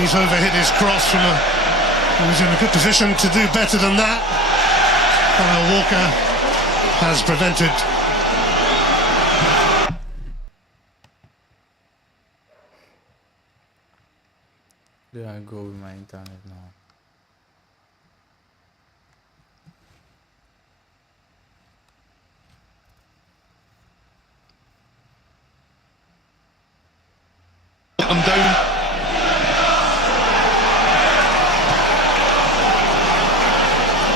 He's overhit his cross from he was in a good position to do better than that. Walker has prevented. There I go with my internet now. Them down.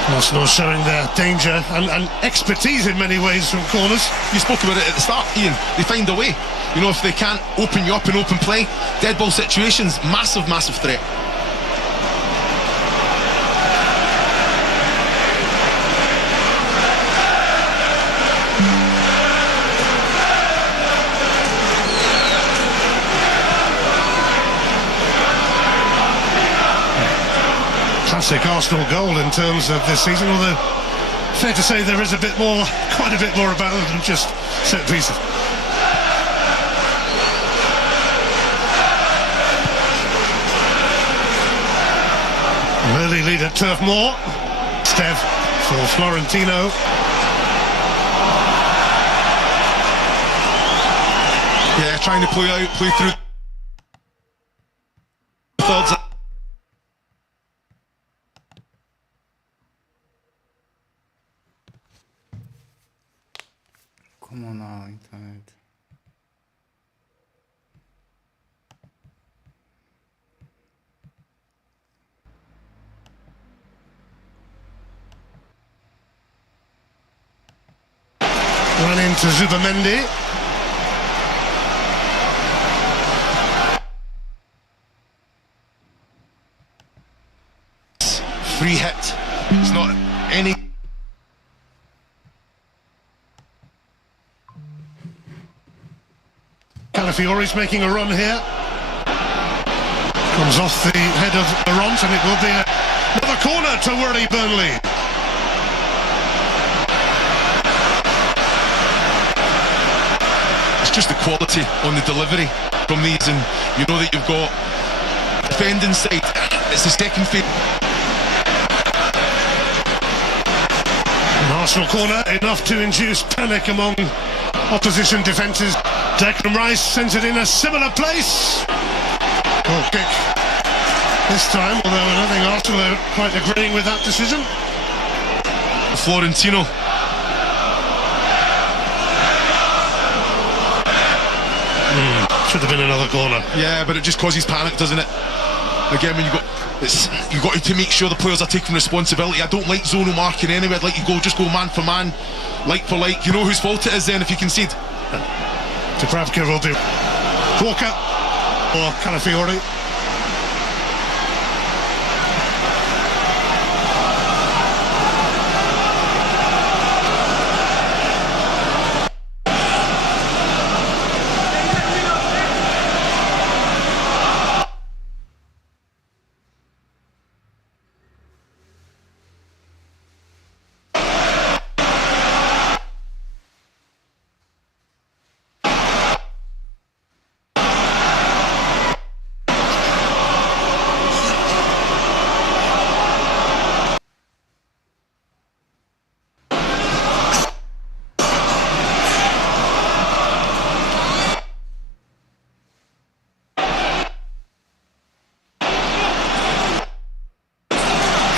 Arsenal showing their danger and expertise in many ways from corners. You spoke about it at the start, Ian. They find a way. You know, if they can't open you up in open play, dead ball situations, massive, massive threat. Classic Arsenal goal in terms of this season, although fair to say there is quite a bit more about it than just set pieces. An early lead at Turf Moor. Stev for Florentino. Yeah, trying to play through thirds. Come on now, internet. Run into Zubamendi. Free hit. It's not any. Calafiori's making a run here. Comes off the head of Laurent, and it will be another corner to worry Burnley. It's just the quality on the delivery from these, and you know that you've got defending side. It's the second phase. An Arsenal corner, enough to induce panic among opposition defences. Declan Rice sends it in a similar place. Goal kick this time, although I don't think Arsenal are quite agreeing with that decision. Florentino. Should have been another corner. Yeah, but it just causes panic, doesn't it? Again, when you've got to make sure the players are taking responsibility. I don't like zonal marking anyway. I'd like you just go man for man, like for like. You know whose fault it is then if you concede. Dubravka will do. Walker or Calafiori.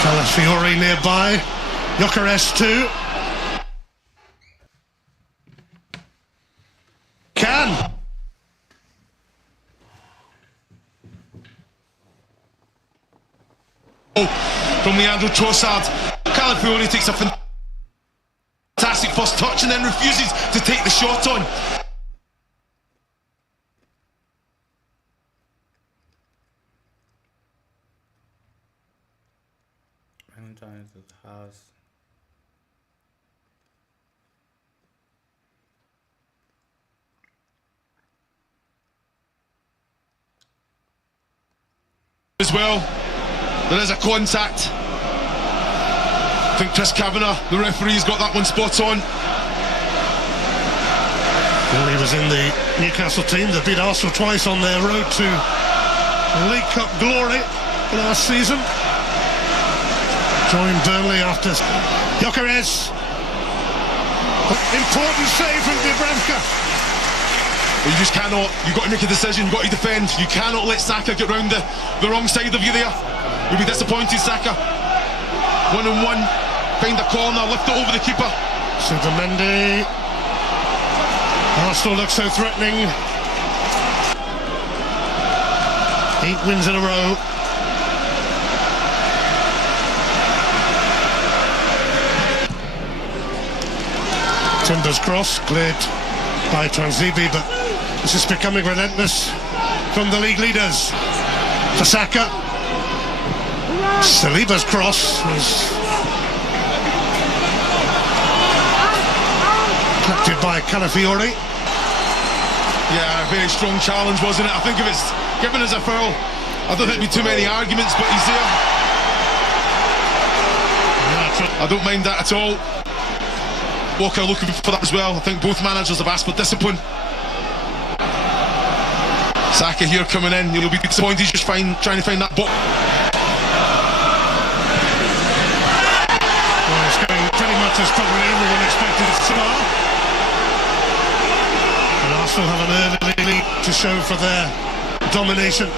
Calafiori nearby. Gyökeres too. Can. From Leandro Trossard. Calafiori takes a fantastic first touch and then refuses to take the shot on. Sometimes it has. As well, there is a contact. I think Chris Kavanagh, the referee's got that one spot on. Well, he was in the Newcastle team that beat Arsenal twice on their road to League Cup glory last season. Joined Burnley after Gyökeres. Important save from Dubravka. You just cannot, you've got to make a decision, you've got to defend. You cannot let Saka get round the wrong side of you there. You'll be disappointed, Saka. 1-on-1, find a corner, lift it over the keeper. Mendy. Arsenal look so threatening. 8 wins in a row. Timber's cross, cleared by Transibi, but this is becoming relentless from the league leaders. For Saka. Saliba's cross was collected by Calafiori. Yeah, a very strong challenge, wasn't it? I think if it's given as a foul, I don't think there'd be too many arguments, but he's there. I don't mind that at all. Walker looking for that as well. I think both managers have asked for discipline. Saka here coming in, he'll be disappointed. He's just trying to find that ball. Well, it's going pretty much as probably everyone expected it to are. And Arsenal have an early lead to show for their domination.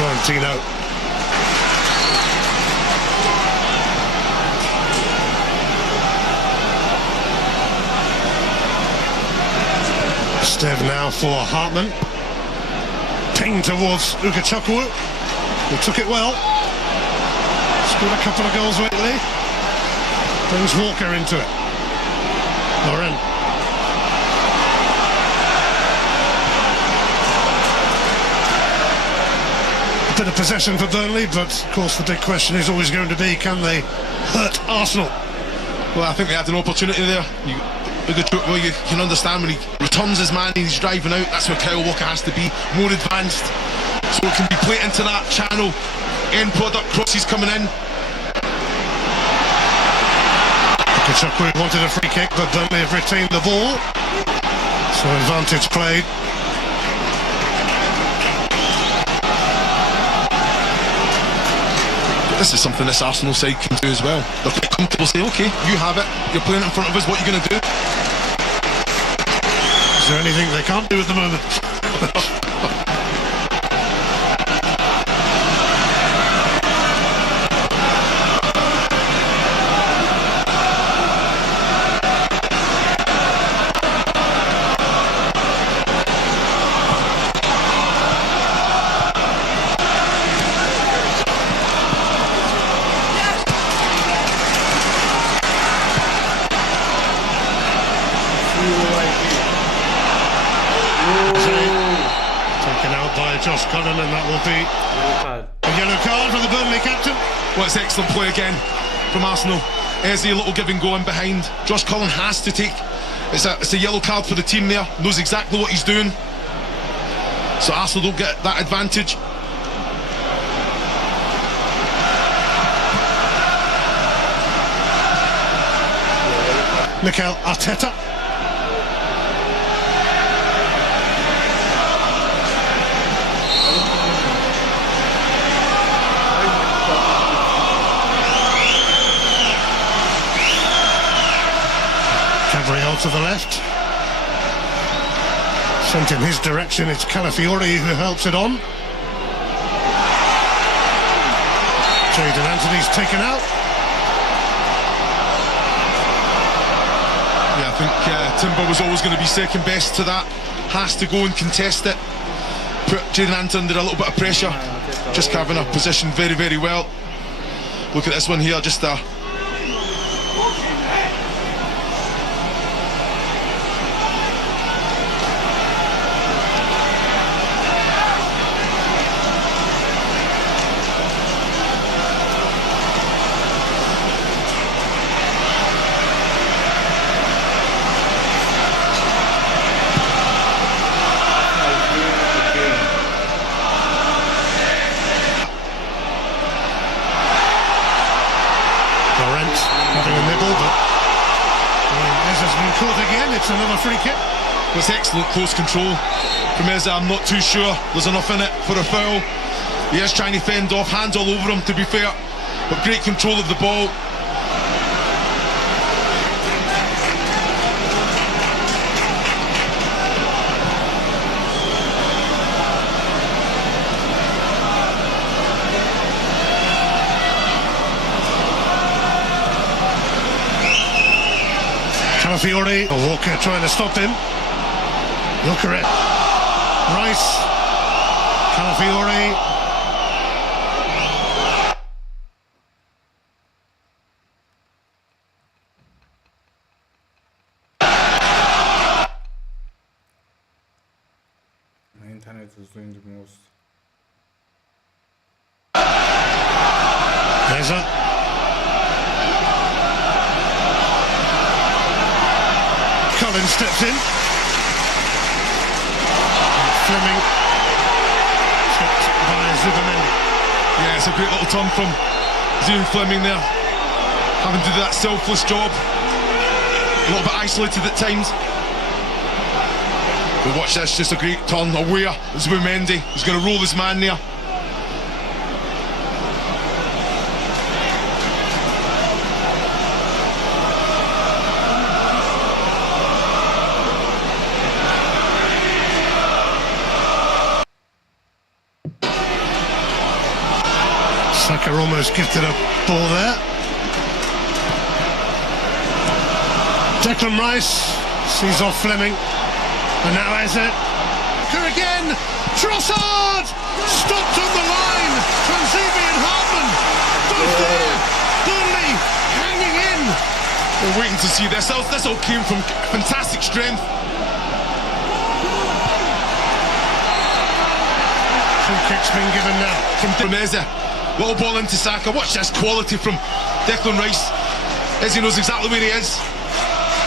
Florentino. Stev now for Hartman. Ping towards Ukachukwu, who took it well. Scored a couple of goals lately. Brings Walker into it. Lauren. Bit of possession for Burnley, but of course the big question is always going to be, can they hurt Arsenal? Well, I think they had an opportunity there. You can understand when he returns his man and he's driving out, that's where Kyle Walker has to be more advanced, so it can be played into that channel. End product crosses coming in. Kachukwu wanted a free kick, but Burnley have retained the ball, so advantage played. This is something this Arsenal side can do as well. They're quite comfortable, say, okay, you have it, you're playing it in front of us, what are you going to do? Is there anything they can't do at the moment? Taken out by Josh Cullen, and that will be a yellow card for the Burnley captain. Well, it's excellent play again from Arsenal. There's a little give and go in behind. Josh Cullen has to take. It's a yellow card for the team there. Knows exactly what he's doing. So Arsenal don't get that advantage. Mikel Arteta. Gabriel to the left. Sent in his direction, it's Calafiori who helps it on. Jadon Anthony's taken out. Yeah, I think Timber was always going to be second best to that. Has to go and contest it. Put Jadon Anthony under a little bit of pressure. Just carving a position very, very well. Look at this one here, just a... Laurent having a nibble, but Eza's been caught again. It's another free kick. It's excellent close control from Eza. I'm not too sure there's enough in it for a foul. He is trying to fend off, hands all over him to be fair, but great control of the ball. Calafiori, Walker trying to stop him. You're correct. Rice, Calafiori. My internet is doing the most. Eza. Collins steps in. Fleming. Checked by Zubamendi. Yeah, it's a great little turn from Zion Fleming there, having to do that selfless job. A little bit isolated at times. But watch this, just a great turn away. Zubamendi, he's going to roll his man there. Saka almost gifted a ball there. Declan Rice sees off Fleming. And now Eza. Here again. Trossard! Stopped on the line. Transivi and Hartman. Both there. Burnley hanging in. We're waiting to see this. This all came from fantastic strength. Free kick's been given now. From Eza. Little ball into Saka. Watch this quality from Declan Rice. Eza knows exactly where he is.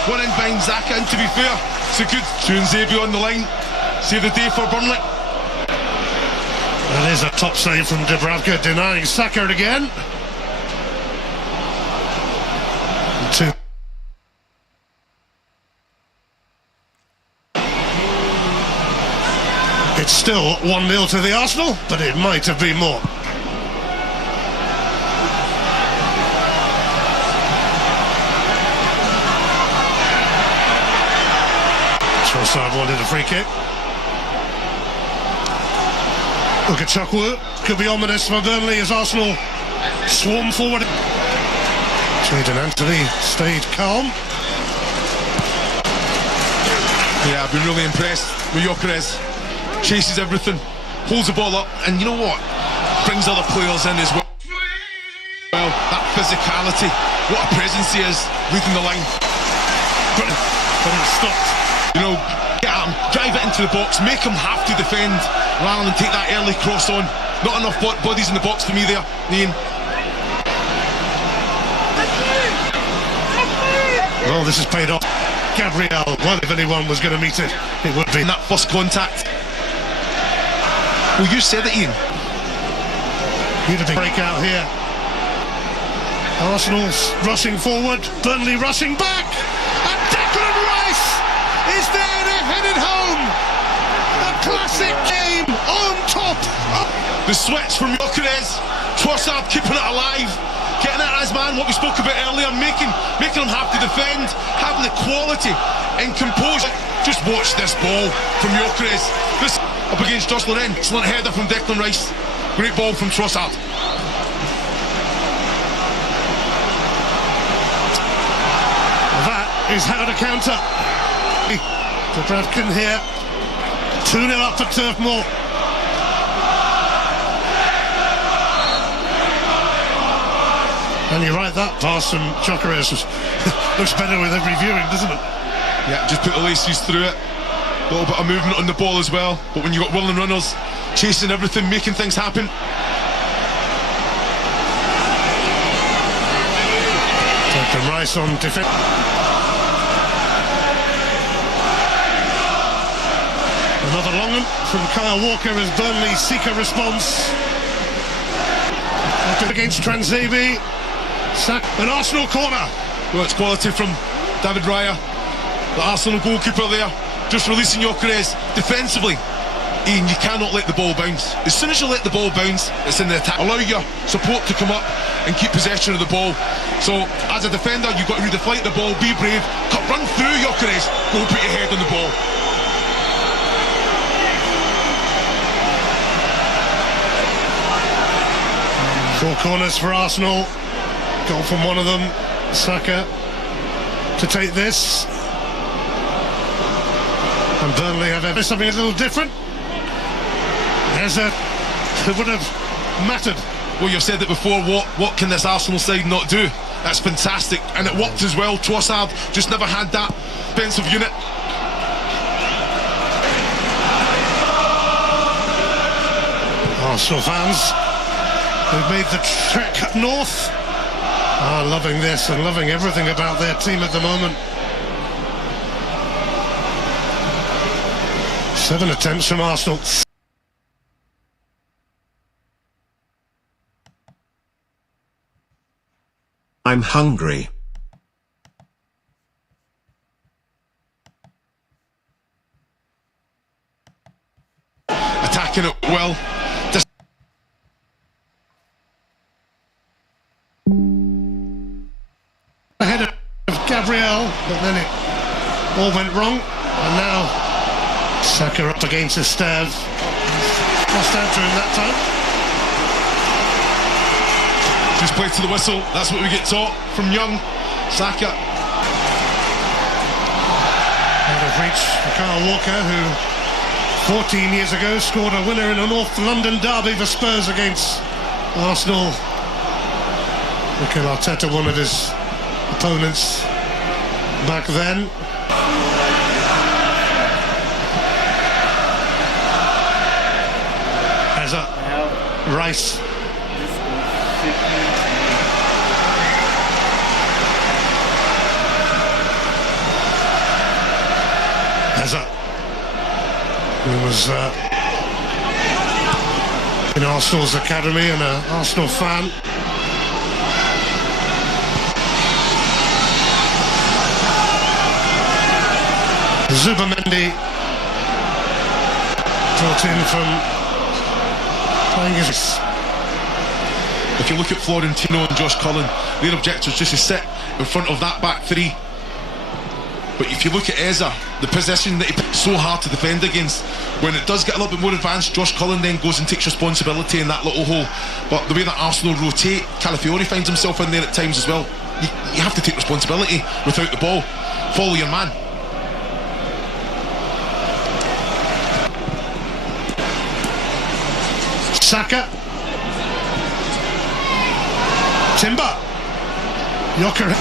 One in behind Saka, and to be fair, it's a good Transivi on the line. Save the day for Burnley. That is a top save from Dubravka, denying Saka again. Two. It's still 1-0 to the Arsenal, but it might have been more. Trossard wanted a free kick. Ukachukwu could be ominous for Burnley as Arsenal swarm forward. Jadon Anthony stayed calm. Yeah, I've been really impressed with Gyökeres. Chases everything, holds the ball up, and you know what? Brings other players in as well. Well, that physicality, what a presence he is leading the line. But it's stopped. You know, get at him, drive it into the box, make him have to defend rather than take that early cross on. Not enough bodies in the box for me there, Ian. Well, this has paid off. Gabriel, well, if anyone was going to meet it, it would be. In that first contact. Well, you said it, Ian. You'd have been breakout here. Arsenal's rushing forward, Burnley rushing back, and Declan Rice is there, they're headed home. A classic game on top. The switch from Gyökeres, Trossard keeping it alive, getting it as man, what we spoke about earlier, making him have to defend, having the quality and composure. Just watch this ball from Gyökeres. This up against Josh Laurent. Excellent header from Declan Rice. Great ball from Trossard. That is how to counter. Dubravka here. 2-0 up for Turf Moor. And you're right, that pass from Gyökeres looks better with every viewing, doesn't it? Yeah, just put the laces through it. A little bit of movement on the ball as well. But when you've got willing runners chasing everything, making things happen. Declan Rice on defence. Another long one from Kyle Walker as Burnley seek a response. Against Transivi. An Arsenal corner. Well, it's quality from David Raya, the Arsenal goalkeeper there, just releasing Gyökeres defensively. Ian, you cannot let the ball bounce. As soon as you let the ball bounce, it's in the attack. Allow your support to come up and keep possession of the ball. So, as a defender, you've got to redeflect the ball, be brave, run through Gyökeres, go put your head on the ball. Four corners for Arsenal. Goal from one of them, Saka, to take this. And Burnley have something a little different. There's it would have mattered. Well, you've said it before, what can this Arsenal side not do? That's fantastic, and it worked as well. Trossard just never had that defensive unit. Arsenal fans who've made the trek north are loving this and loving everything about their team at the moment. 7 attempts from Arsenal. I'm hungry. Attacking it well. Ahead of Gabriel, but then it all went wrong. And now Saka up against Esteve. Lost out to him that time. Just play to the whistle. That's what we get taught from young. Saka. Out of reach for Kyle Walker, who 14 years ago scored a winner in a North London derby for Spurs against Arsenal. Mikel Arteta, one of his opponents back then. As a Rice. As a who was in Arsenal's academy and an Arsenal fan. Zubamendi brought in from playing his... If you look at Florentino and Josh Cullen, their objective is just to sit in front of that back three. But if you look at Eza, the position that he put so hard to defend against, when it does get a little bit more advanced, Josh Cullen then goes and takes responsibility in that little hole. But the way that Arsenal rotate, Calafiori finds himself in there at times as well. You have to take responsibility without the ball. Follow your man. Saka. Timber. Gyökeres.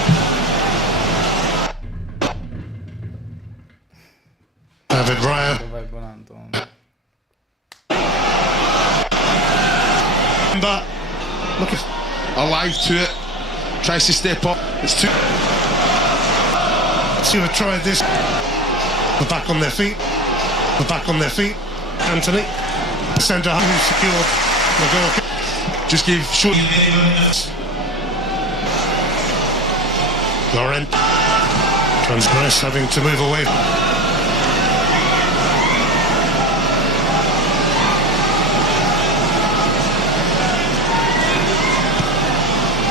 David Raya. Vai buon Antonio. Timber. Look at... Alive to it. Tries to step up. It's too... Let's see who tried this. We're back on their feet. We're back on their feet. Anthony. Centre who secured the goal. Just gave short... Laurent. Transgress having to move away.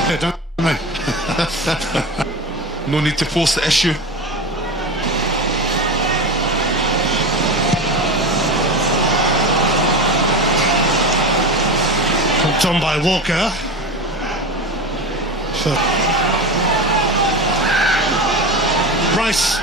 Yeah, don't they? No need to force the issue. Hooked on by Walker. So. Rice.